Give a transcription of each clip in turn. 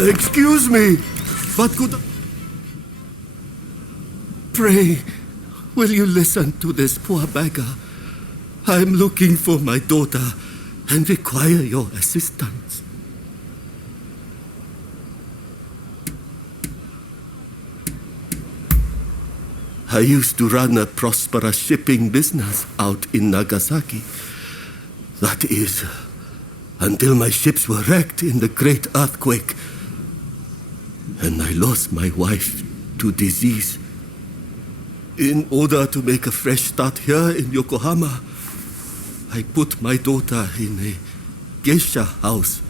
Excuse me, but could... Pray, will you listen to this poor beggar? I'm looking for my daughter and require your assistance. I used to run a prosperous shipping business out in Nagasaki. That is, until my ships were wrecked in the great earthquake, and I lost my wife to disease. In order to make a fresh start here in Yokohama, I put my daughter in a geisha house,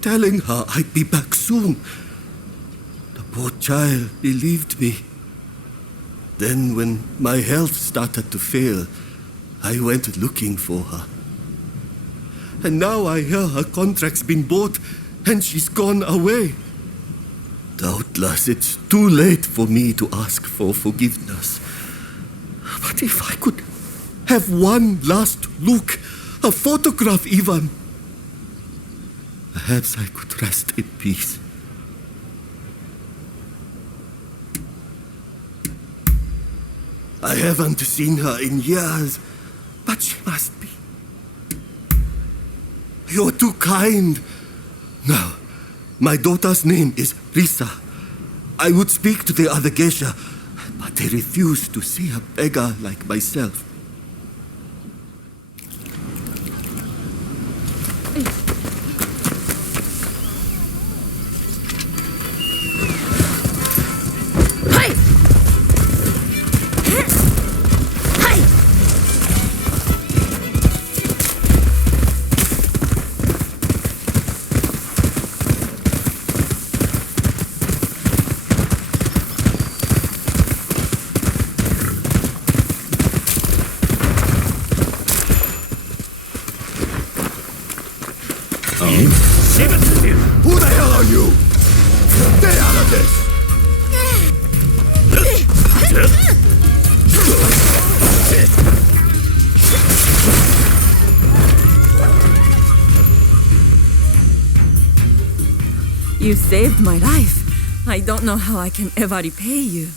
telling her I'd be back soon. The poor child believed me. Then when my health started to fail, I went looking for her. And now I hear her contract's been bought and she's gone away. Doubtless it's too late for me to ask for forgiveness. But if I could have one last look, a photograph even, perhaps I could rest in peace. I haven't seen her in years, but she must be. You're too kind. Now, my daughter's name is Risa. I would speak to the other geisha, but they refuse to see a beggar like myself. Who the hell are you? Stay out of this! You saved my life. I don't know how I can ever repay you.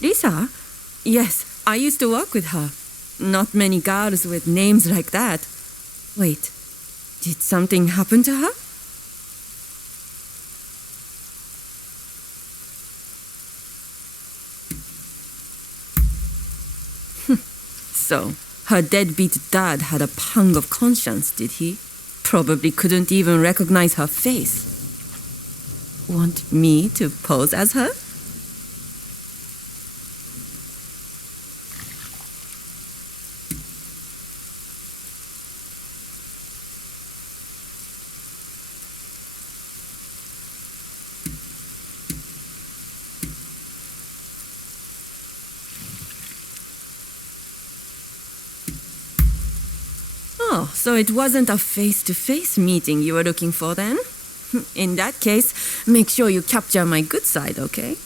Lisa? Yes, I used to work with her. Not many girls with names like that. Wait, did something happen to her? So, her deadbeat dad had a pang of conscience, did he? Probably couldn't even recognize her face. Want me to pose as her? so it wasn't a face-to-face meeting you were looking for then? In that case, make sure you capture my good side, okay?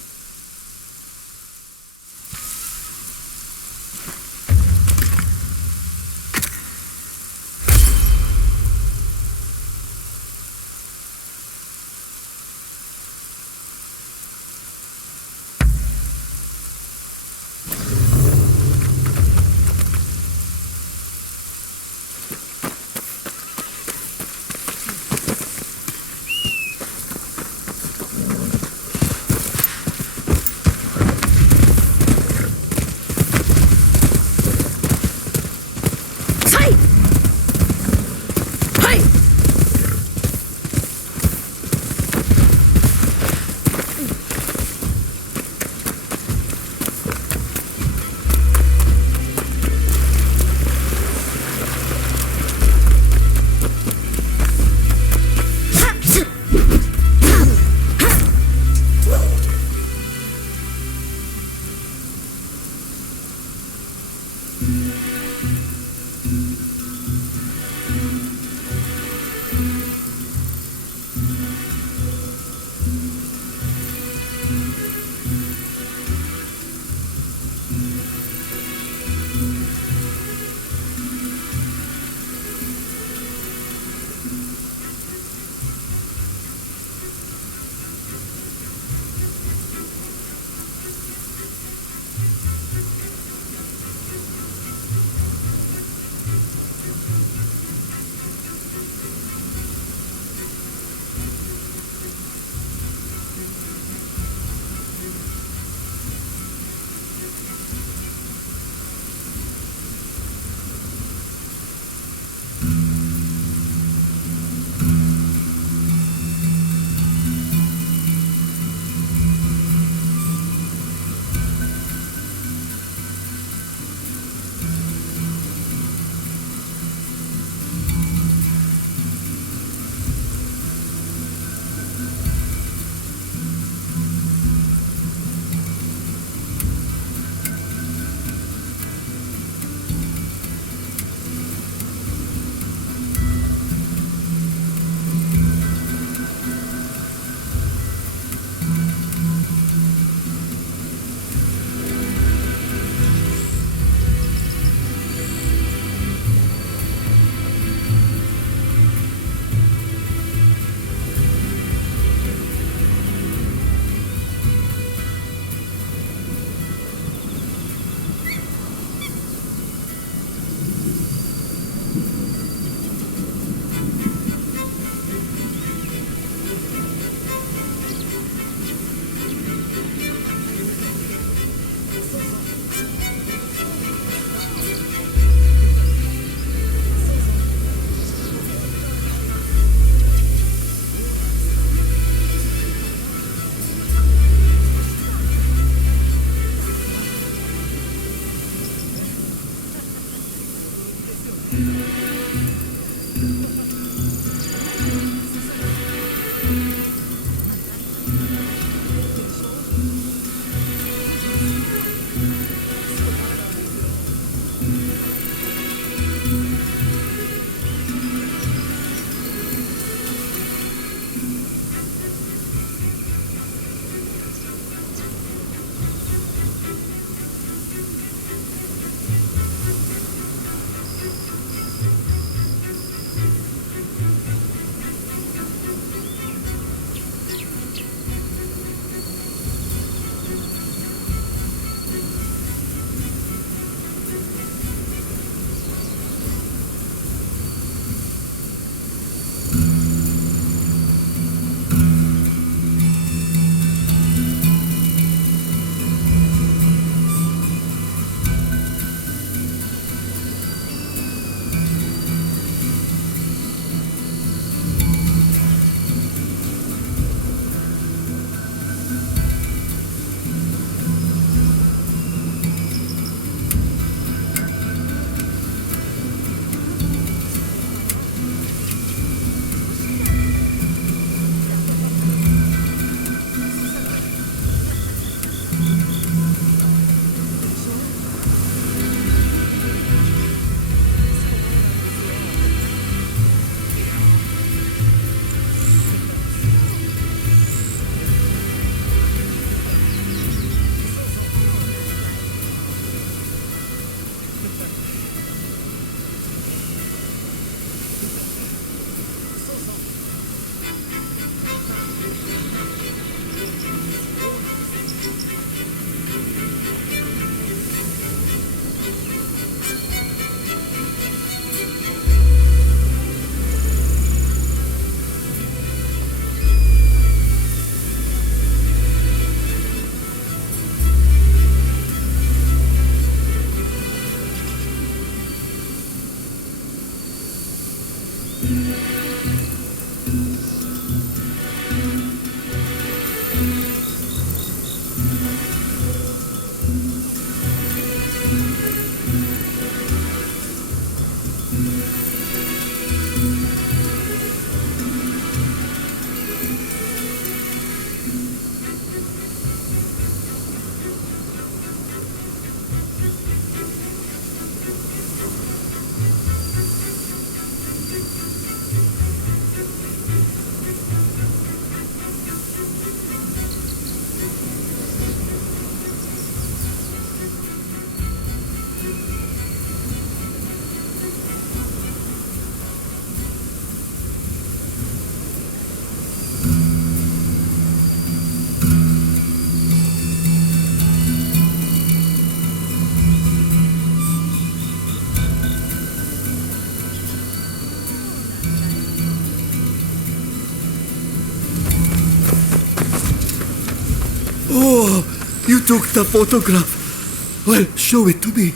took the photograph? Well, show it to me.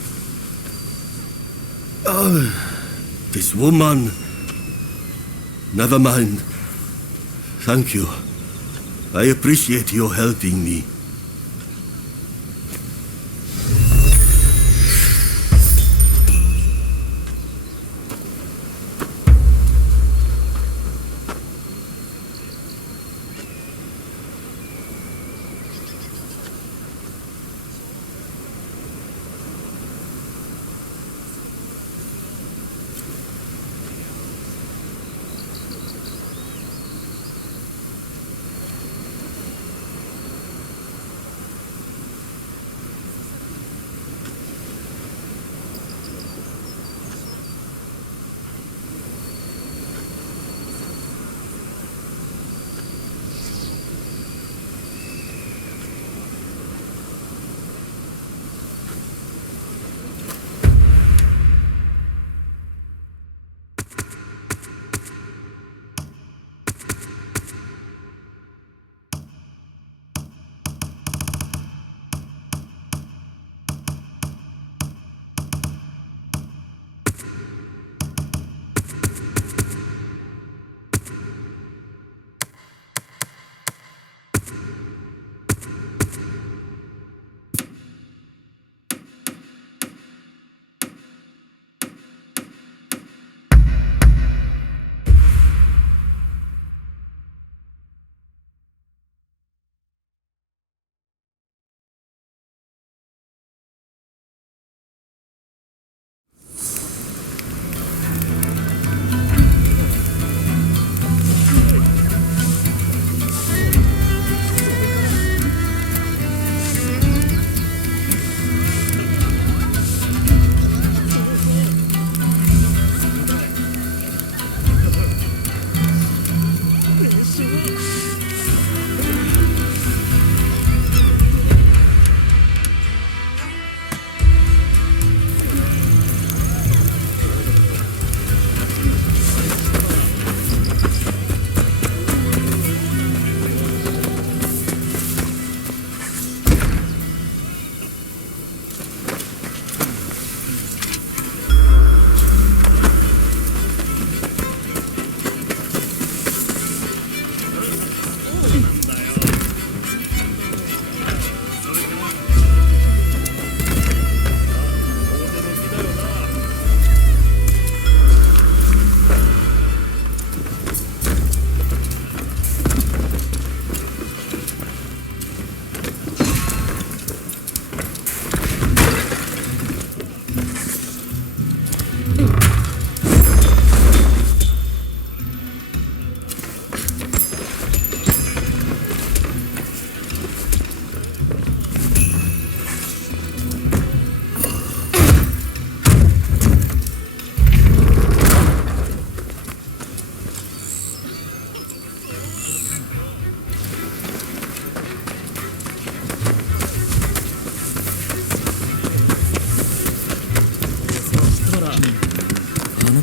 This woman. Never mind. Thank you. I appreciate your helping me.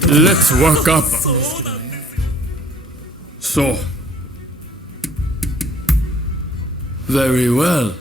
Let's work up. So. Very well.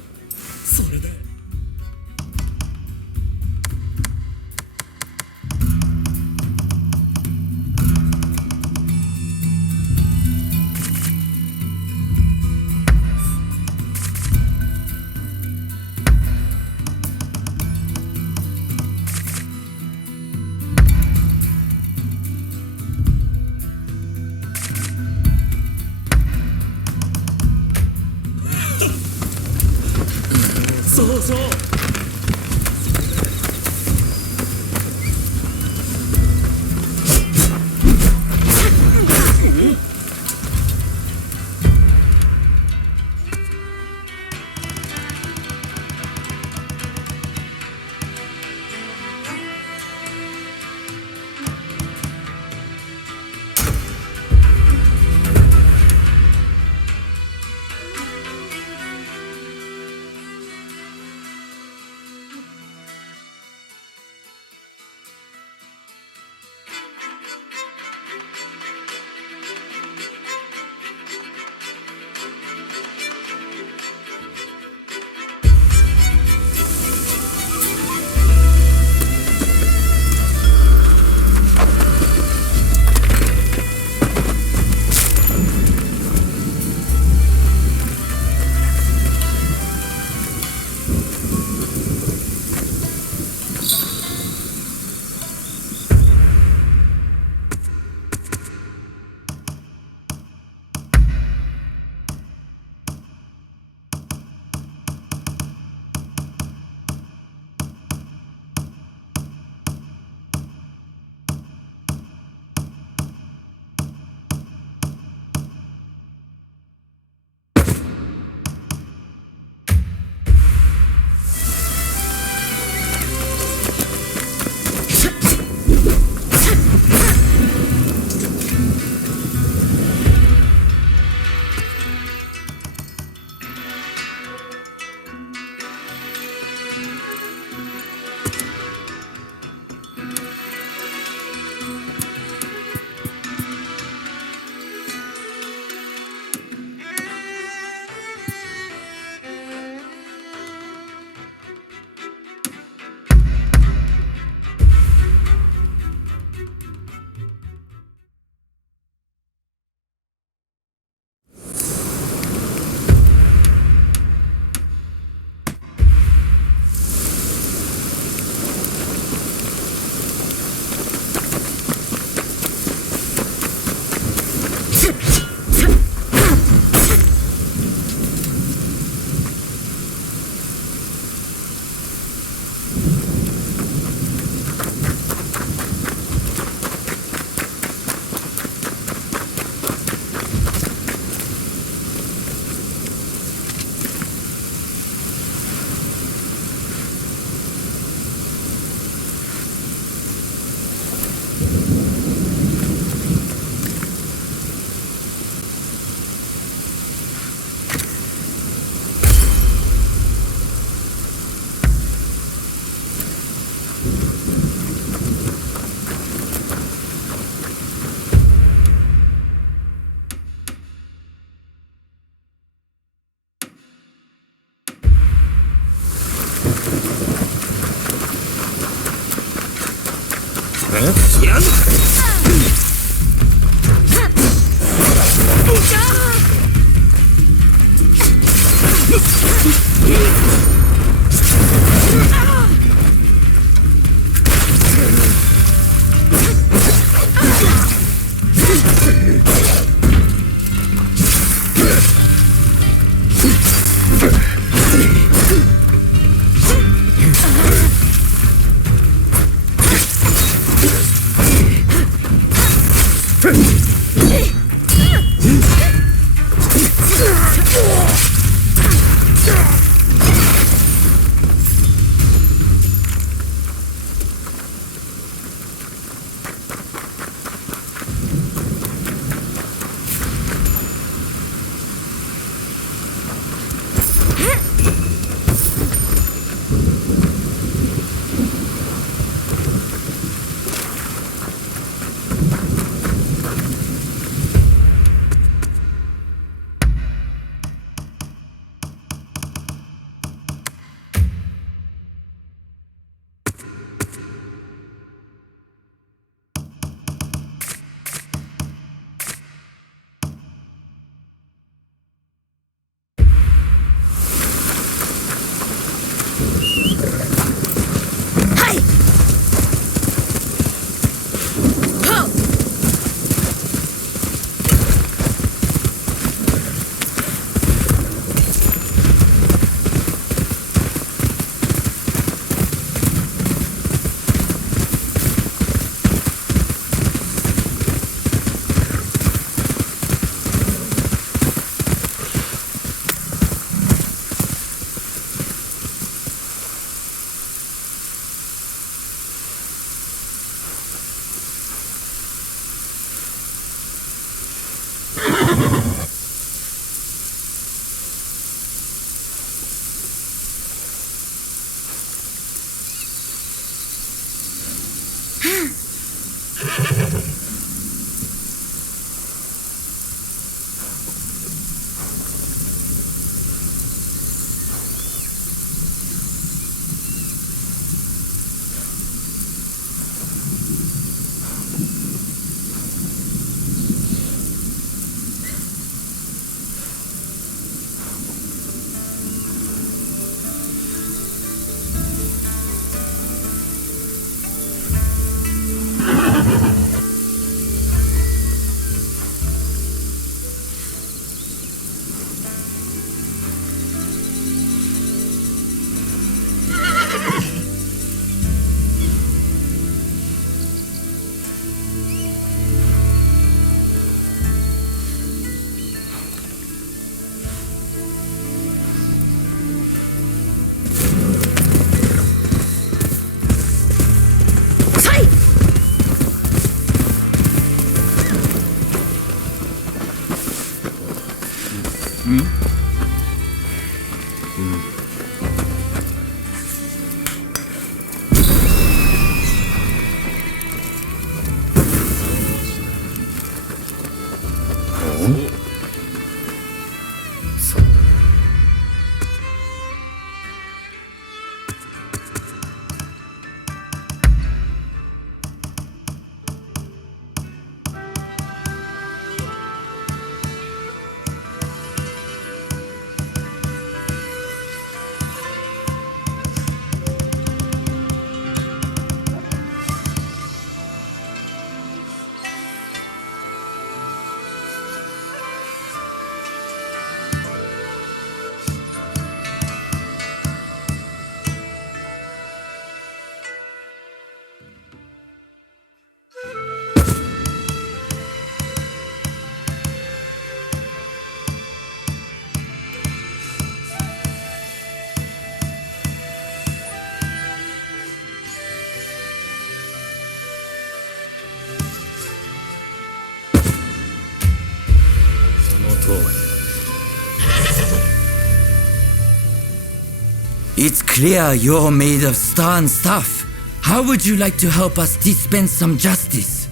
It's clear you're made of stern stuff. How would you like to help us dispense some justice?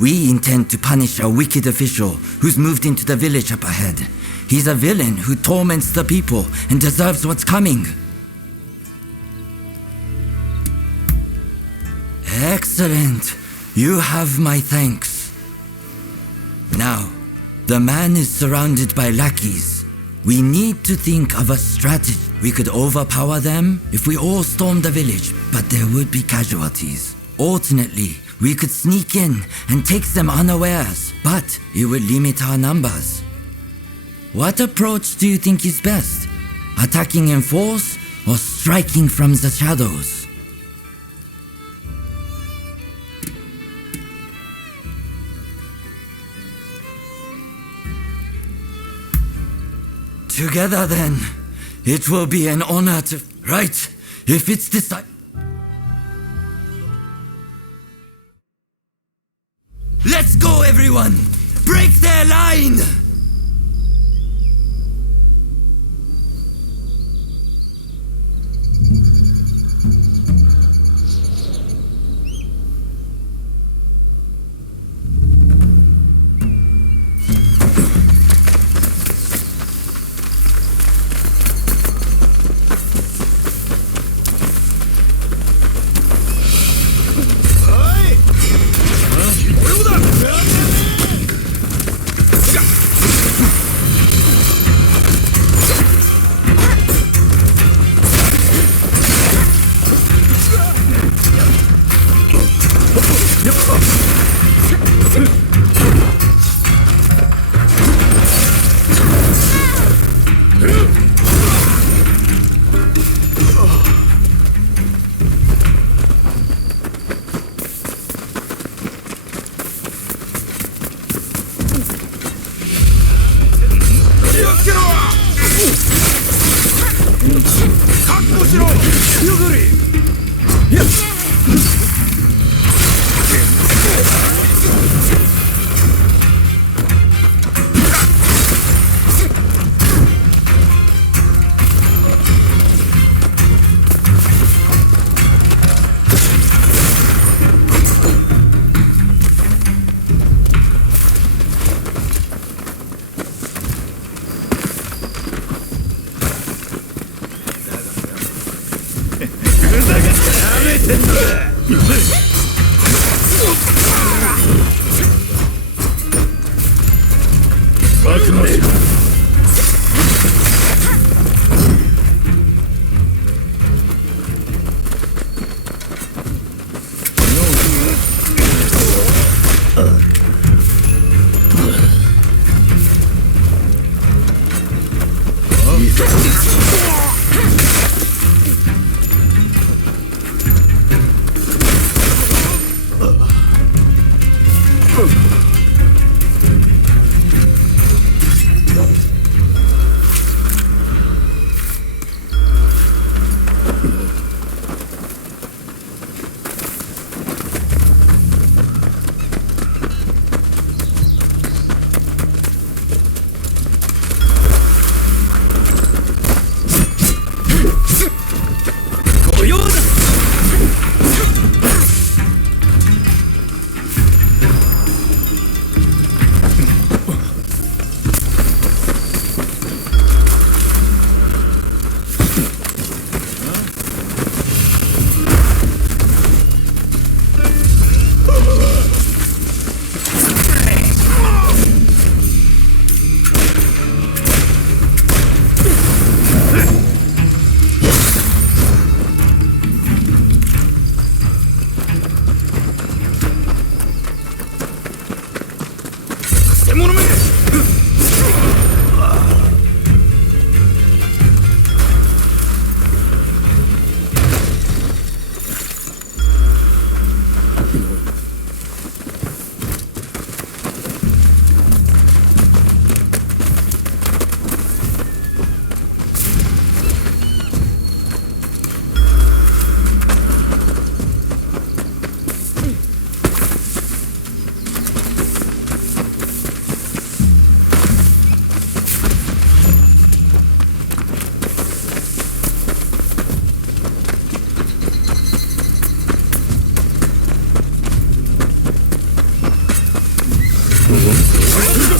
We intend to punish a wicked official who's moved into the village up ahead. He's a villain who torments the people and deserves what's coming. Excellent. Excellent. You have my thanks. Now, the man is surrounded by lackeys. We need to think of a strategy. We could overpower them if we all stormed the village, but there would be casualties. Alternately, we could sneak in and take them unawares, but it would limit our numbers. What approach do you think is best? Attacking in force or striking from the shadows? Together then, it will be an honor to... Right, if it's decided... Let's go, everyone! Break their line!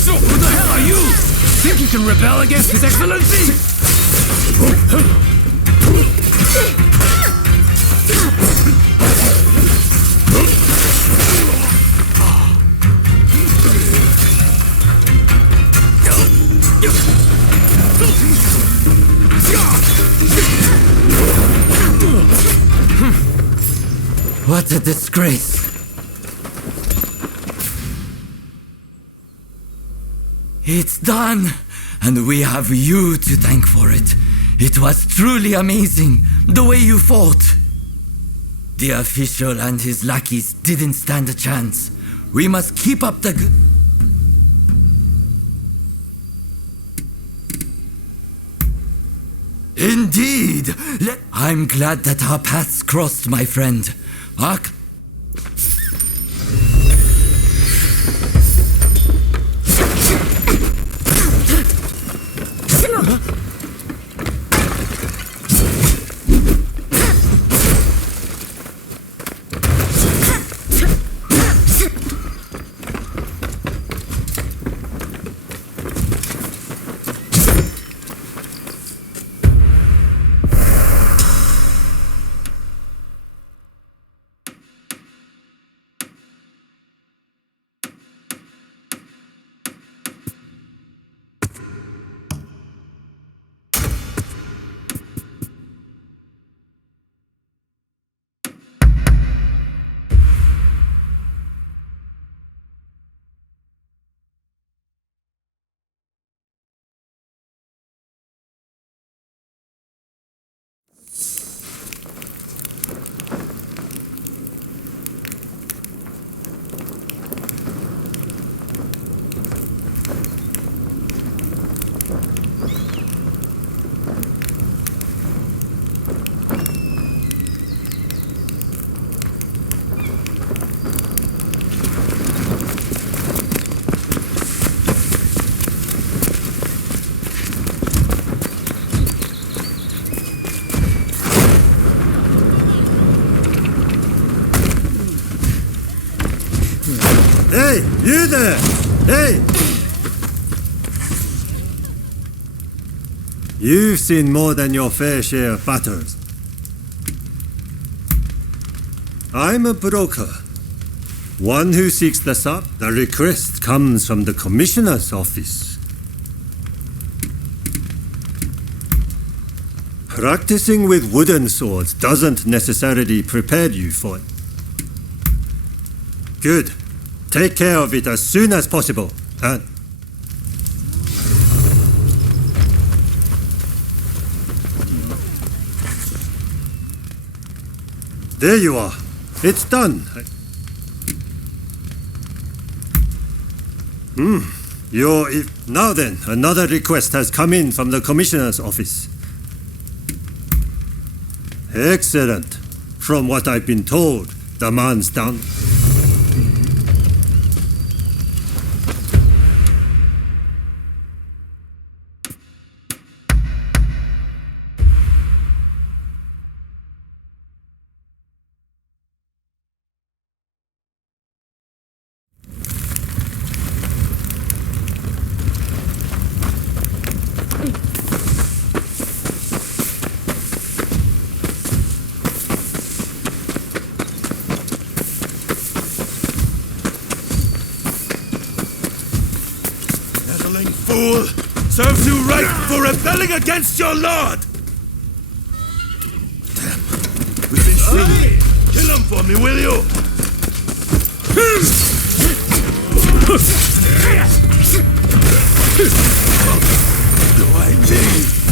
Who the hell are you? Think you can rebel against His Excellency? What a disgrace. It's done, and we have you to thank for it. It was truly amazing, the way you fought. The official and his lackeys didn't stand a chance. We must keep up the Indeed! I'm glad that our paths crossed, my friend. Ark? Hey, you there! Hey! You've seen more than your fair share of battles. I'm a broker. One who seeks the sub. The request comes from the commissioner's office. Practicing with wooden swords doesn't necessarily prepare you for it. Good. Take care of it as soon as possible. And there you are. It's done. Now then, another request has come in from the commissioner's office. Excellent. From what I've been told, the man's done. Fool! Serves you right for rebelling against your lord! Damn. We've been seen. Kill him for me, will you? Do I think?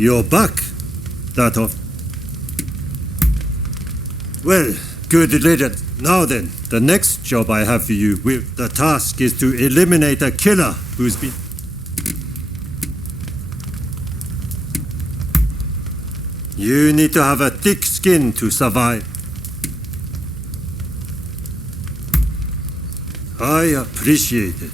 You're back. That of. Well, good riddance. Now then, the next job I have for you, the task is to eliminate a killer who's been. You need to have a thick skin to survive. I appreciate it.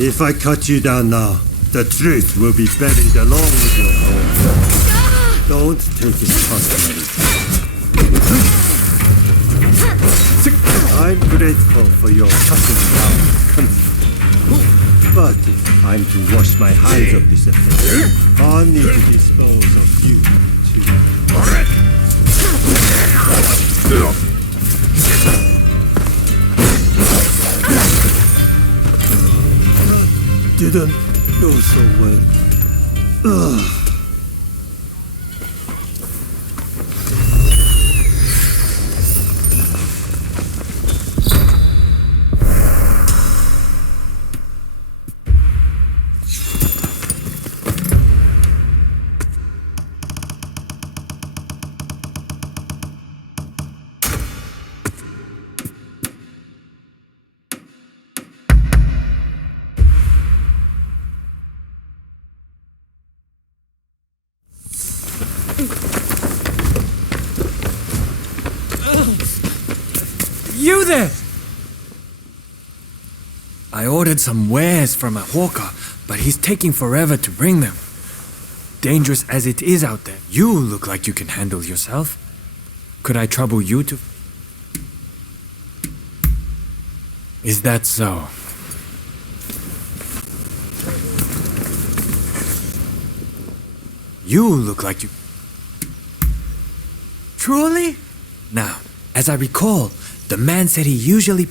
If I cut you down now, the truth will be buried along with your bones. Don't take it personally. I'm grateful for your cutting down. But if I'm to wash my hands of this affair, I'll need to dispose of you too. Didn't go so well. Ugh. You there! I ordered some wares from a hawker, but he's taking forever to bring them. Dangerous as it is out there, you look like you can handle yourself. Could I trouble you to... Is that so? You look like you... Truly? Now, as I recall, the man said he usually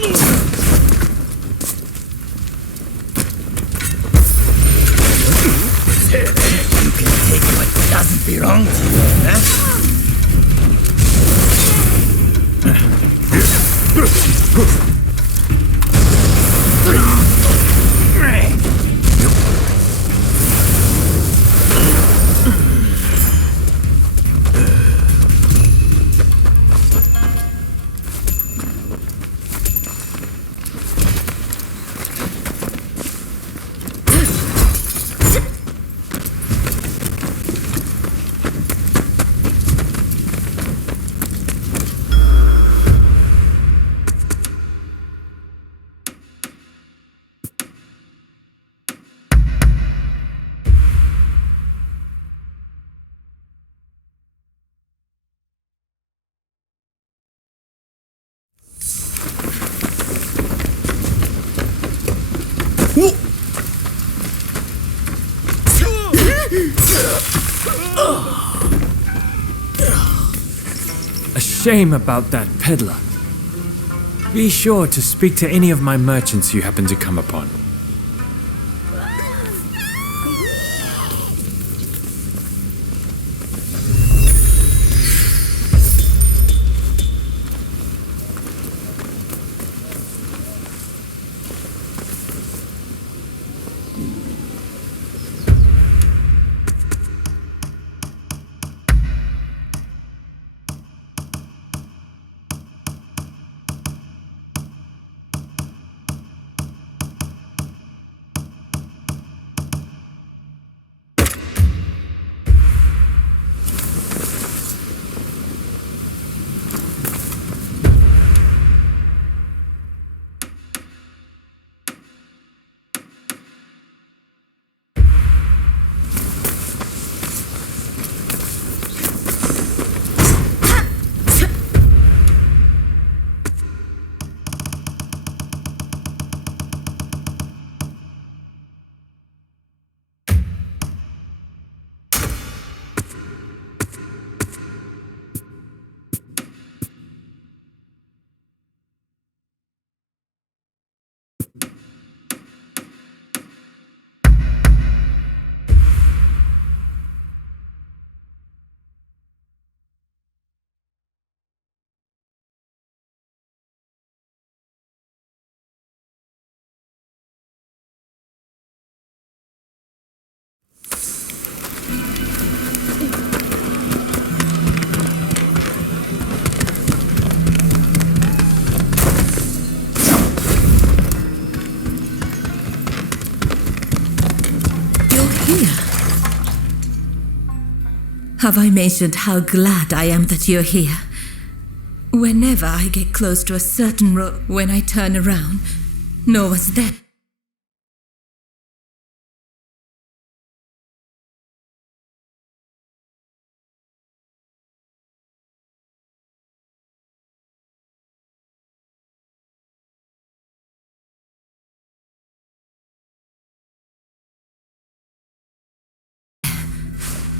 You can take what doesn't belong to you, huh? A shame about that peddler. Be sure to speak to any of my merchants you happen to come upon. Have I mentioned how glad I am that you're here? Whenever I get close to a certain road, when I turn around, no one's there.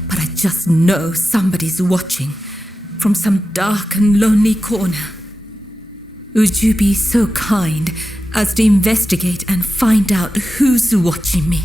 But I just know somebody's watching from some dark and lonely corner. Would you be so kind as to investigate and find out who's watching me?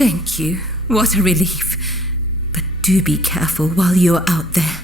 Thank you. What a relief. But do be careful while you're out there.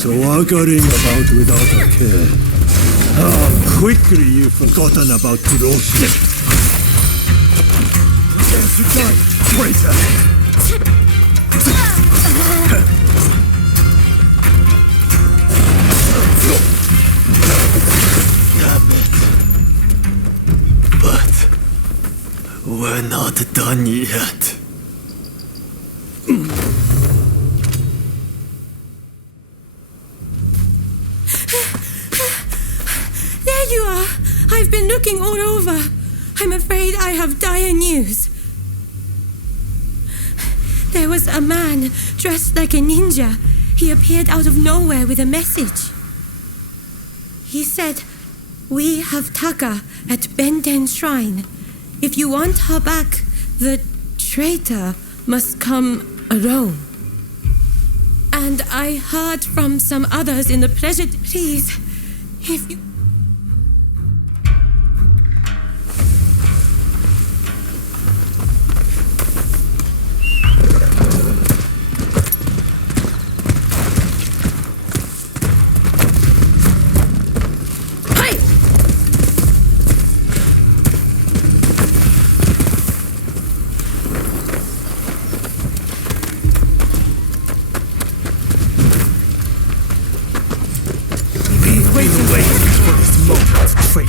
Swaggering about without a care. How quickly you've forgotten about Kuroshi. Traitor! But we're not done yet. There you are! I've been looking all over. I'm afraid I have dire news. There was a man dressed like a ninja. He appeared out of nowhere with a message. He said, "We have Taka at Benden Shrine. If you want her back, the traitor must come alone." And I heard from some others in the pleasure. Please, if you...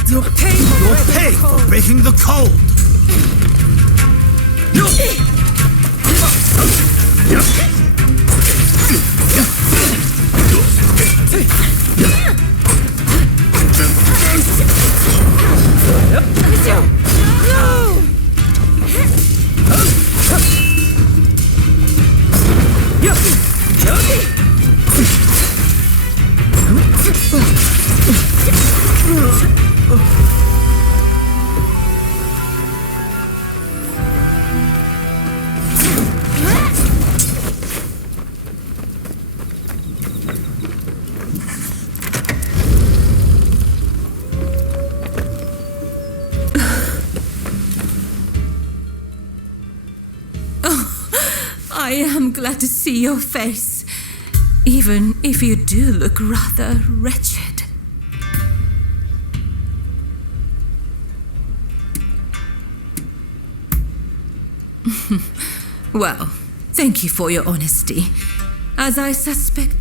You'll pay for breaking the code! I am glad to see your face, even if you do look rather wretched. Well, thank you for your honesty. As I suspect...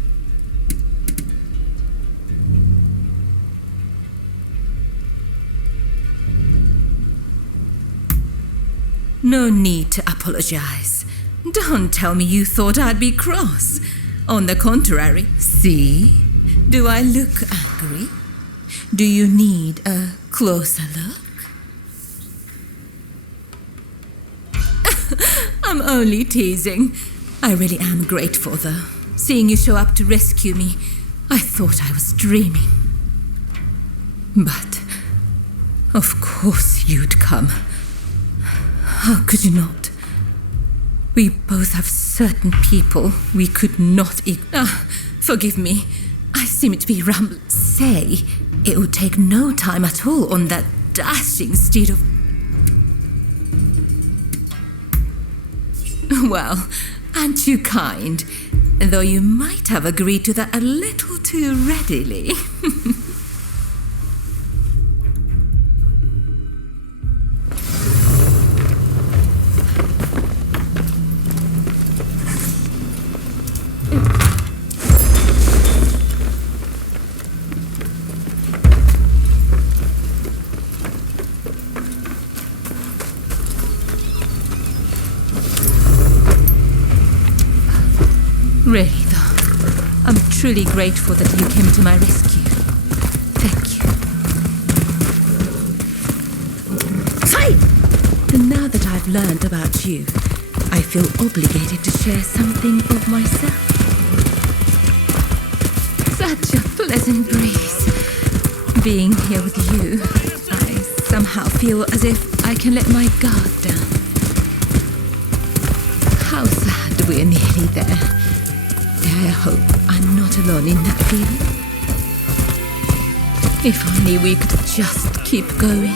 No need to apologize. Don't tell me you thought I'd be cross. On the contrary, see? Do I look angry? Do you need a closer look? I'm only teasing. I really am grateful, though. Seeing you show up to rescue me, I thought I was dreaming. But, of course you'd come. How could you not? We both have certain people we could not forgive me. I seem to be rambling. Say, it would take no time at all on that dashing steed of... Well, aren't you kind? Though you might have agreed to that a little too readily. Really, though, I'm truly grateful that you came to my rescue. Thank you. Hi! And now that I've learned about you, I feel obligated to share something of myself. Such a pleasant breeze. Being here with you, I somehow feel as if I can let my guard down. How sad we're nearly there. I hope I'm not alone in that feeling. If only we could just keep going,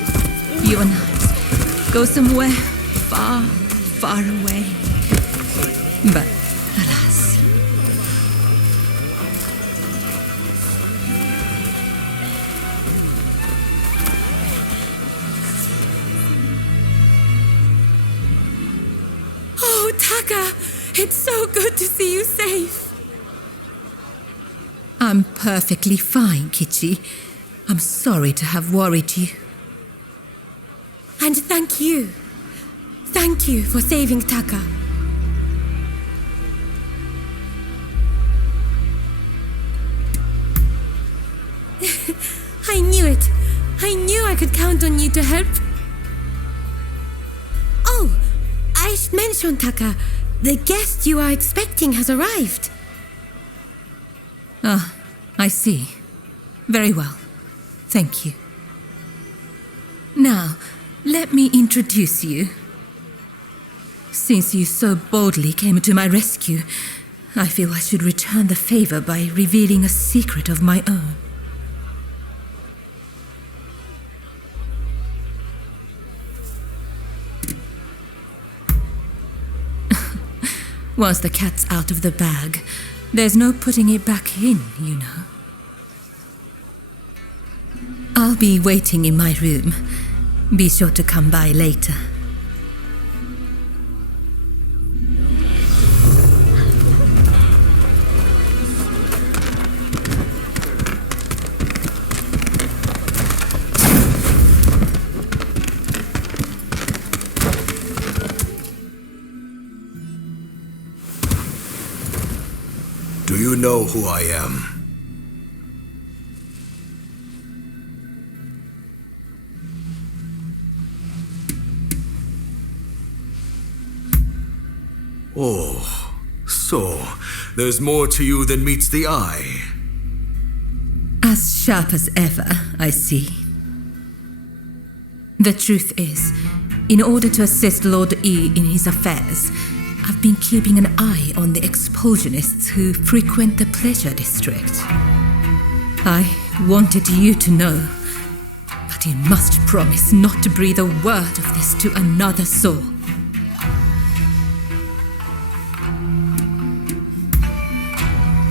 you and I, go somewhere far, far away. But alas. Oh, Taka! It's so good to see you safe. I'm perfectly fine, Kichi. I'm sorry to have worried you. And thank you. Thank you for saving Taka. I knew it. I knew I could count on you to help. Oh, I should mention, Taka. The guest you are expecting has arrived. Ah, I see. Very well. Thank you. Now, let me introduce you. Since you so boldly came to my rescue, I feel I should return the favor by revealing a secret of my own. Once the cat's out of the bag, there's no putting it back in, you know. I'll be waiting in my room. Be sure to come by later. Do you know who I am? Oh, so there's more to you than meets the eye. As sharp as ever, I see. The truth is, in order to assist Lord E in his affairs, I've been keeping an eye on the expulsionists who frequent the pleasure district. I wanted you to know, but you must promise not to breathe a word of this to another soul.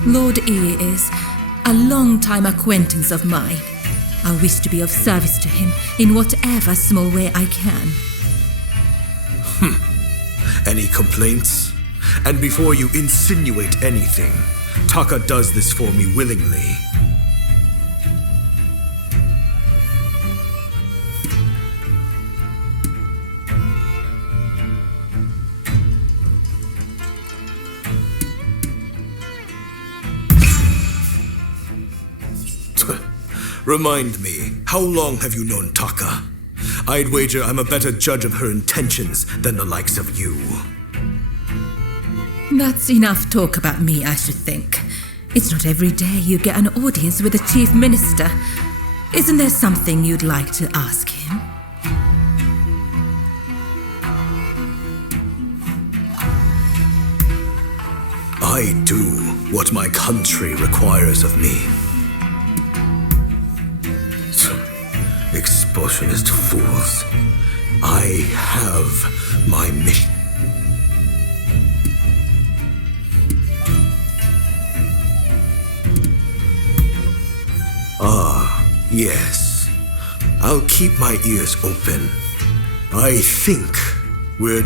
Lord E is a long-time acquaintance of mine. I wish to be of service to him in whatever small way I can. Any complaints? And before you insinuate anything, Taka does this for me willingly. Remind me, how long have you known Taka? I'd wager I'm a better judge of her intentions than the likes of you. That's enough talk about me, I should think. It's not every day you get an audience with the Chief Minister. Isn't there something you'd like to ask him? I do what my country requires of me. expulsionist fools. I have my mission. Ah, yes. I'll keep my ears open. I think we're...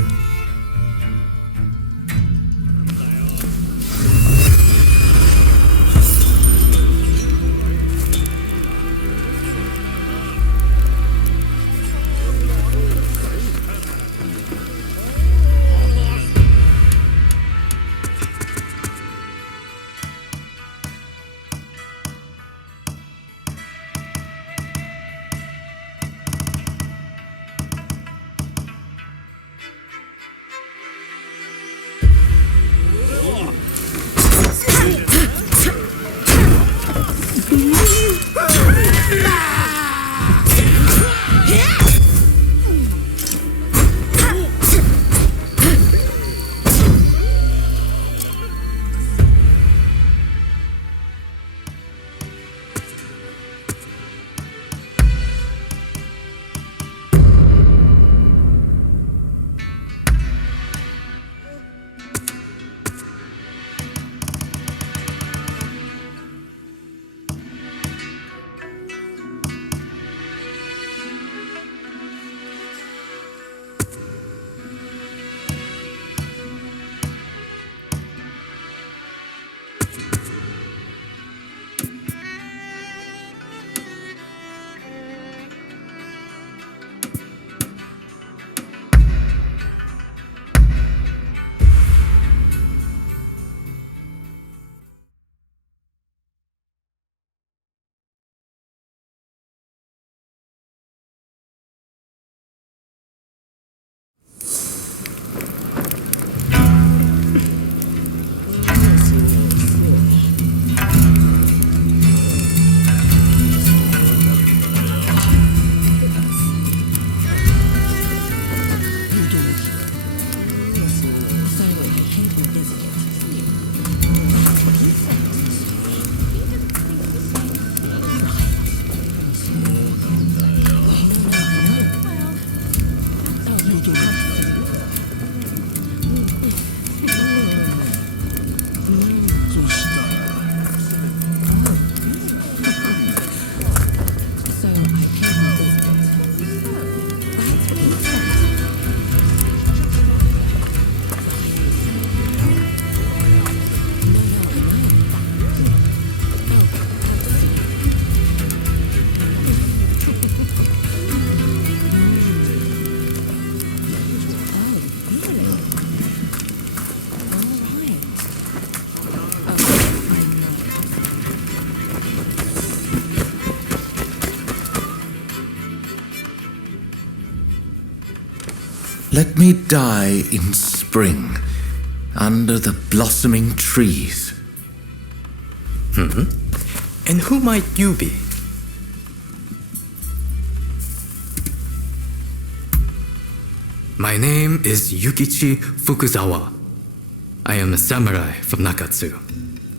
Let me die in spring, under the blossoming trees. And who might you be? My name is Yukichi Fukuzawa. I am a samurai from Nakatsu.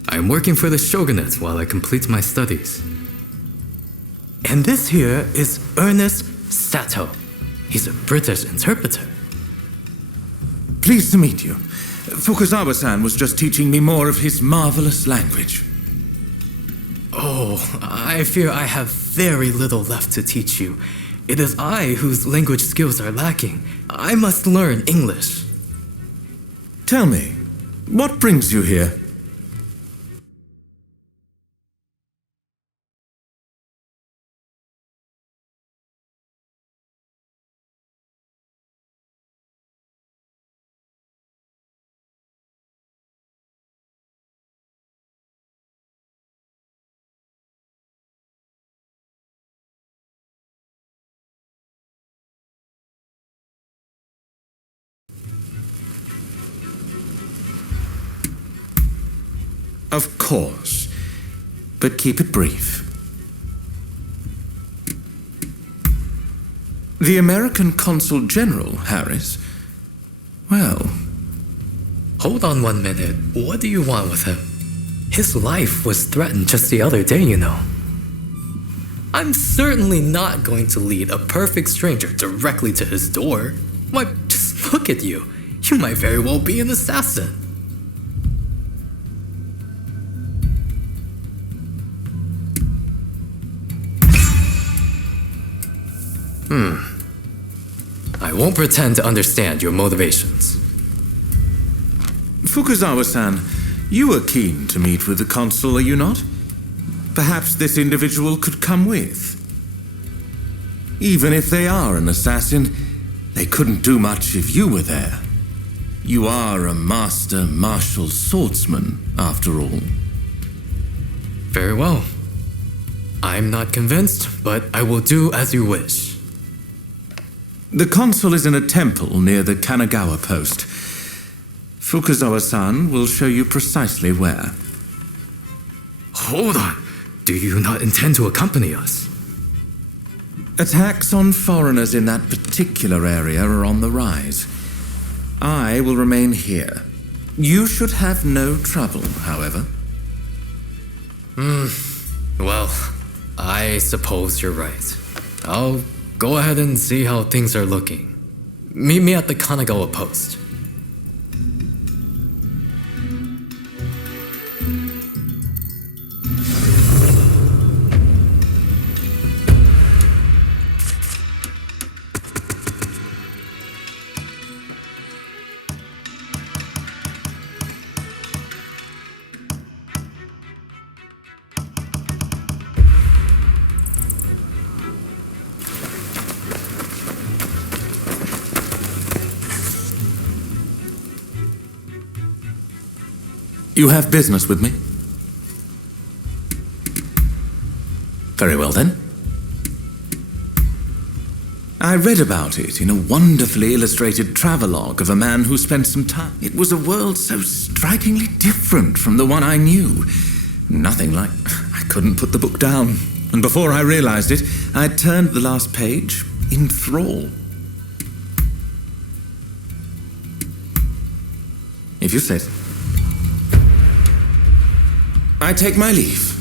I am working for the shogunate while I complete my studies. And this here is Ernest Sato. He's a British interpreter. Pleased to meet you. Fukuzawa-san was just teaching me more of his marvelous language. Oh, I fear I have very little left to teach you. It is I whose language skills are lacking. I must learn English. Tell me, what brings you here? Of course, but keep it brief. The American Consul General, Harris? Well... Hold on 1 minute. What do you want with him? His life was threatened just the other day, you know. I'm certainly not going to lead a perfect stranger directly to his door. Why, just look at you. You might very well be an assassin. I won't pretend to understand your motivations. Fukuzawa-san, you are keen to meet with the consul, are you not? Perhaps this individual could come with. Even if they are an assassin, they couldn't do much if you were there. You are a master martial swordsman, after all. Very well. I'm not convinced, but I will do as you wish. The consul is in a temple near the Kanagawa post. Fukuzawa-san will show you precisely where. Hold on. Do you not intend to accompany us? Attacks on foreigners in that particular area are on the rise. I will remain here. You should have no trouble, however. Well, I suppose you're right. I'll go ahead and see how things are looking. Meet me at the Kanagawa post. You have business with me? Very well, then. I read about it in a wonderfully illustrated travelogue of a man who spent some time. It was a world so strikingly different from the one I knew. Nothing like... I couldn't put the book down. And before I realized it, I turned the last page in thrall. If you say so. I take my leave.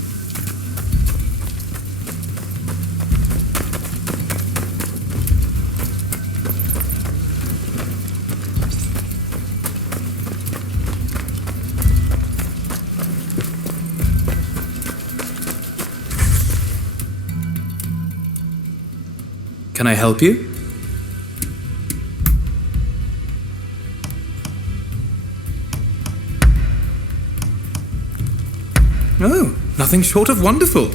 Can I help you? Oh, nothing short of wonderful.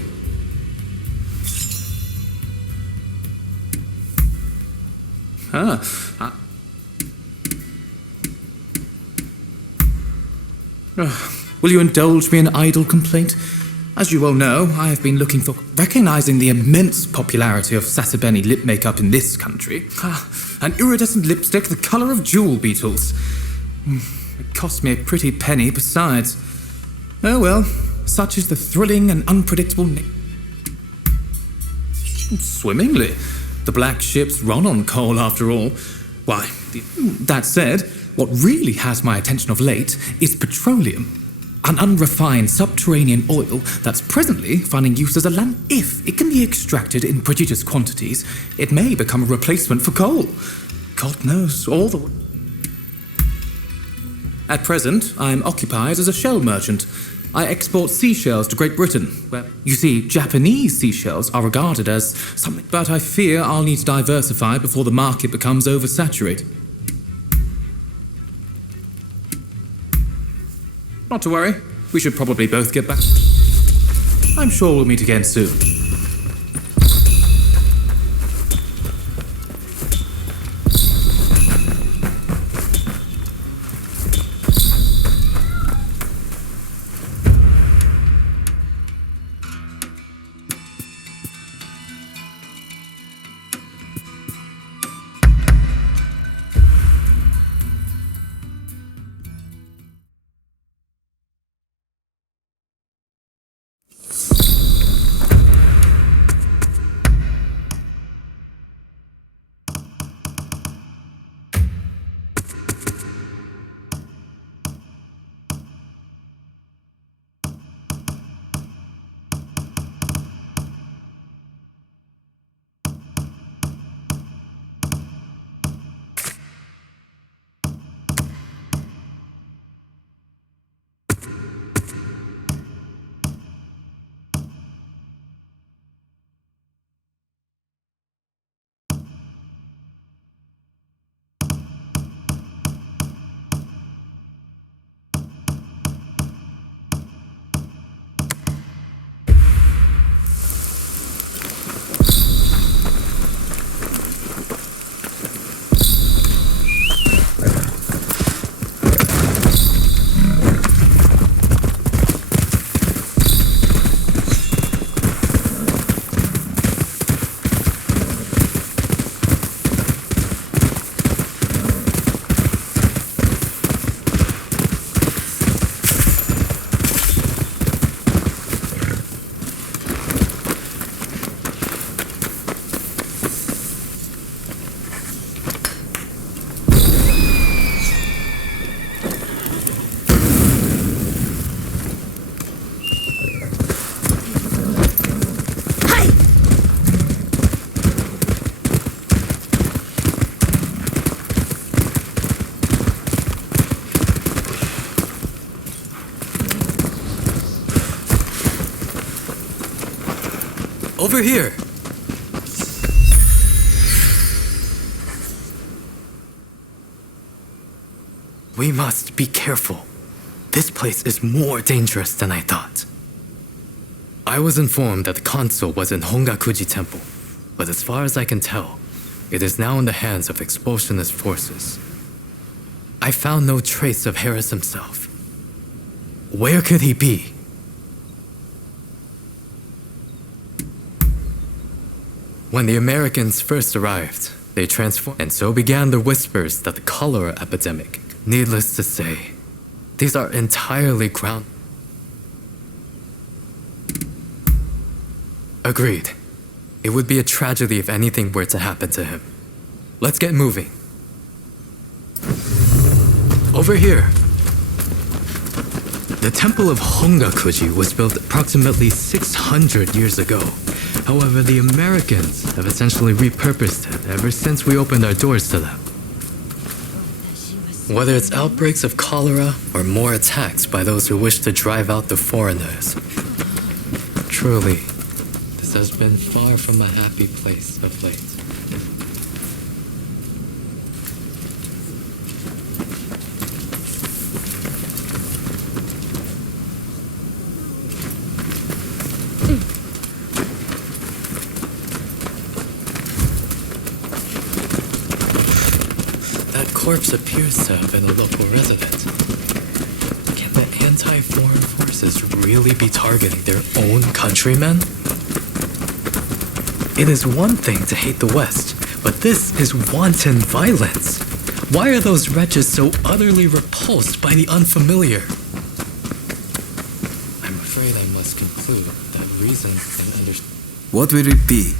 Will you indulge me in idle complaint? As you well know, I have been looking for... Recognizing the immense popularity of Sasabeni lip makeup in this country, an iridescent lipstick the color of jewel beetles. It cost me a pretty penny besides. Oh well, such is the thrilling and unpredictable... Swimmingly. The black ships run on coal after all. Why, that said, what really has my attention of late is petroleum. An unrefined subterranean oil that's presently finding use as a land. If it can be extracted in prodigious quantities, it may become a replacement for coal. God knows, all the... At present, I am occupied as a shell merchant. I export seashells to Great Britain, where, you see, Japanese seashells are regarded as something... But I fear I'll need to diversify before the market becomes oversaturated. Not to worry, we should probably both get back. I'm sure we'll meet again soon. Over here! We must be careful. This place is more dangerous than I thought. I was informed that the console was in Hongakuji Temple, but as far as I can tell, it is now in the hands of expulsionist forces. I found no trace of Harris himself. Where could he be? When the Americans first arrived, they transformed, and so began the whispers that the cholera epidemic. Needless to say, these are entirely ground. Agreed. It would be a tragedy if anything were to happen to him. Let's get moving. Over here. The Temple of Hongakuji was built approximately 600 years ago. However, the Americans have essentially repurposed it ever since we opened our doors to them. Whether it's outbreaks of cholera or more attacks by those who wish to drive out the foreigners. Truly, this has been far from a happy place of late. Corpse appears to have been a local resident. Can the anti-foreign forces really be targeting their own countrymen? It is one thing to hate the West, but this is wanton violence. Why are those wretches so utterly repulsed by the unfamiliar? I'm afraid I must conclude that reason and understanding. What will it be?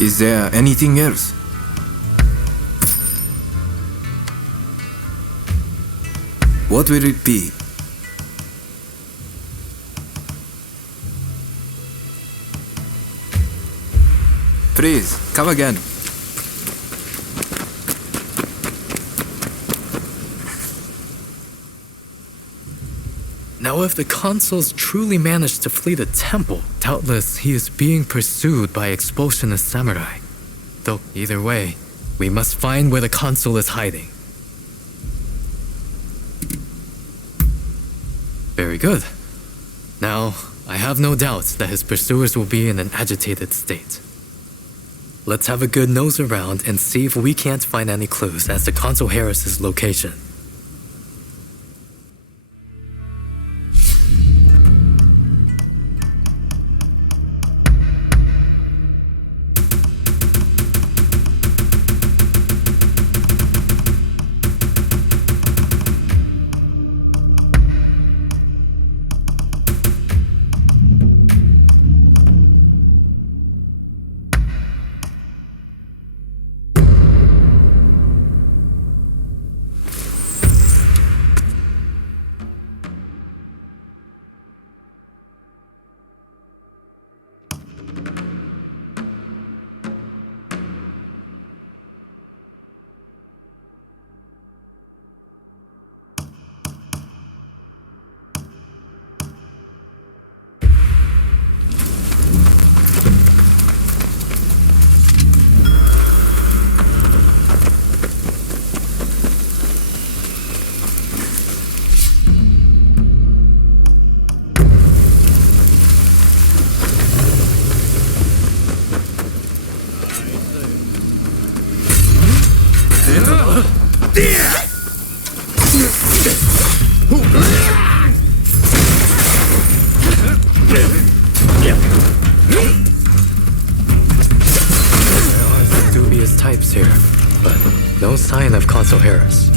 Is there anything else? What will it be? Please, come again. Now, if the consuls truly managed to flee the temple, doubtless he is being pursued by expulsionist samurai. Though, either way, we must find where the consul is hiding. Very good. Now, I have no doubt that his pursuers will be in an agitated state. Let's have a good nose around and see if we can't find any clues as to Consul Harris's location. Types here, but no sign of Consul Harris.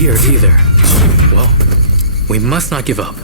Here either. Well, we must not give up.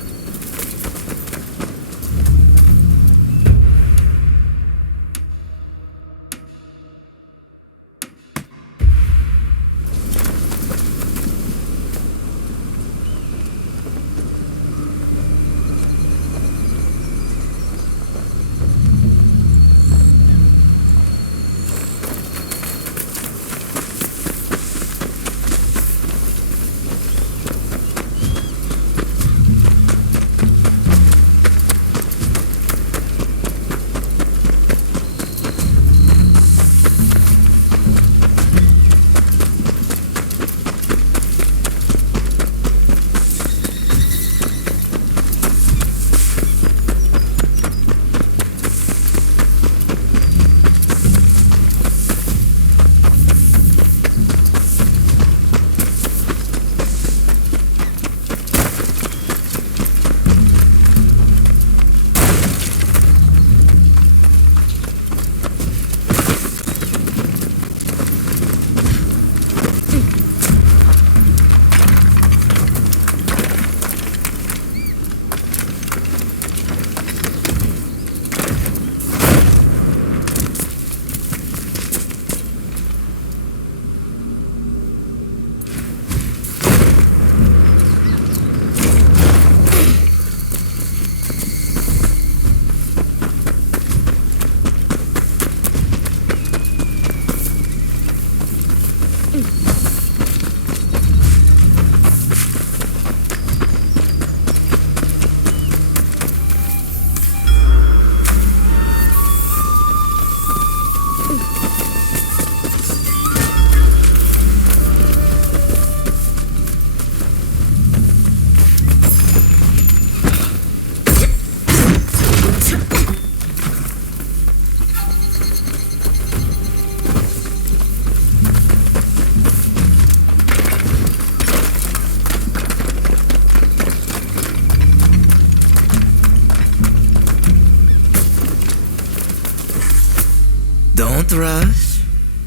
Don't rush.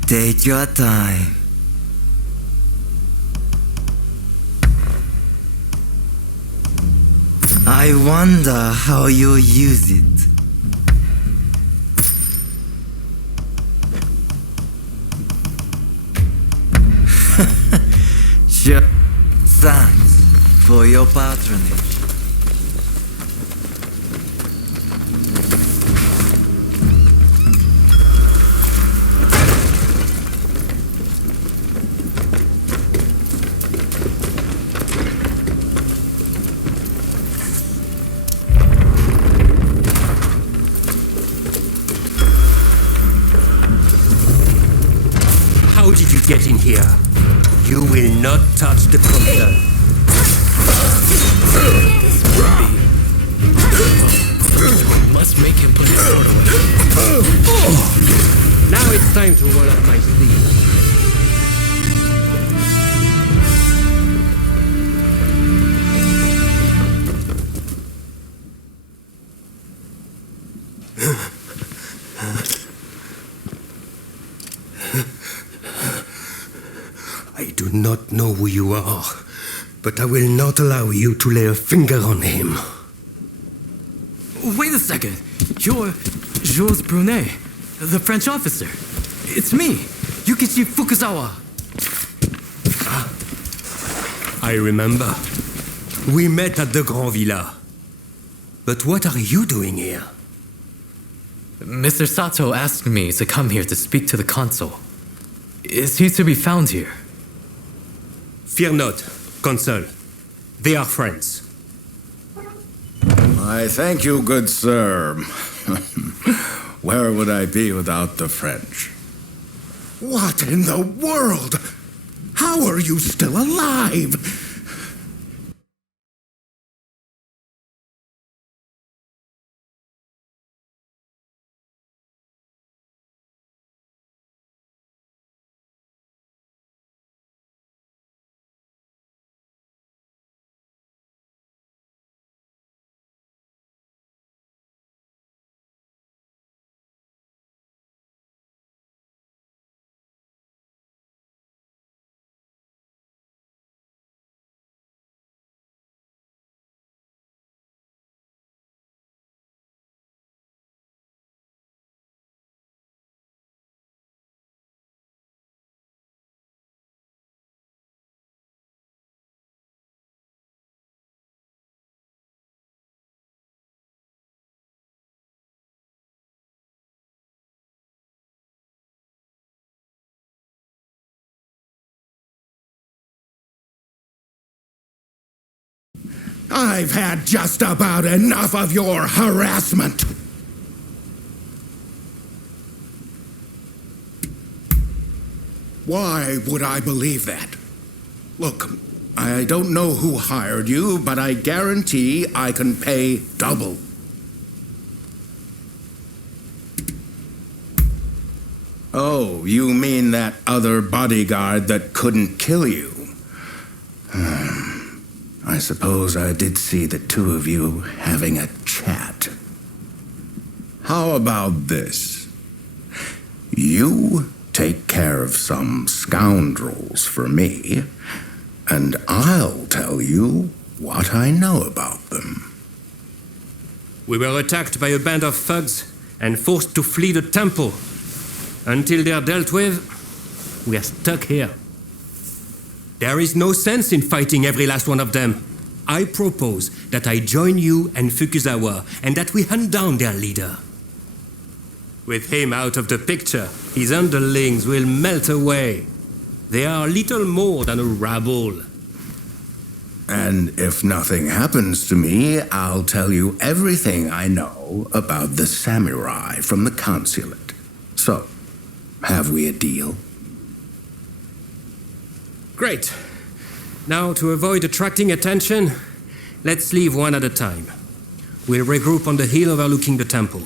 Take your time. I wonder how you use it. Sure. Thanks for your patronage. How did you get in here? You will not touch the console. We must make him put his sword away. Now it's time to roll up my sleeves. do not know who you are, but I will not allow you to lay a finger on him. Wait a second. You're Jules Brunet, the French officer. It's me, Yukichi Fukuzawa. I remember. We met at the Grand Villa. But what are you doing here? Mr. Sato asked me to come here to speak to the consul. Is he to be found here? Fear not, Consul. They are friends. I thank you, good sir. Where would I be without the French? What in the world? How are you still alive? I've had just about enough of your harassment. Why would I believe that? Look, I don't know who hired you, but I guarantee I can pay double. Oh, you mean that other bodyguard that couldn't kill you? I suppose I did see the two of you having a chat. How about this? You take care of some scoundrels for me, and I'll tell you what I know about them. We were attacked by a band of thugs and forced to flee the temple. Until they're dealt with, we are stuck here. There is no sense in fighting every last one of them. I propose that I join you and Fukuzawa and that we hunt down their leader. With him out of the picture, his underlings will melt away. They are little more than a rabble. And if nothing happens to me, I'll tell you everything I know about the samurai from the consulate. So, have we a deal? Great. Now, to avoid attracting attention, let's leave one at a time. We'll regroup on the hill overlooking the temple.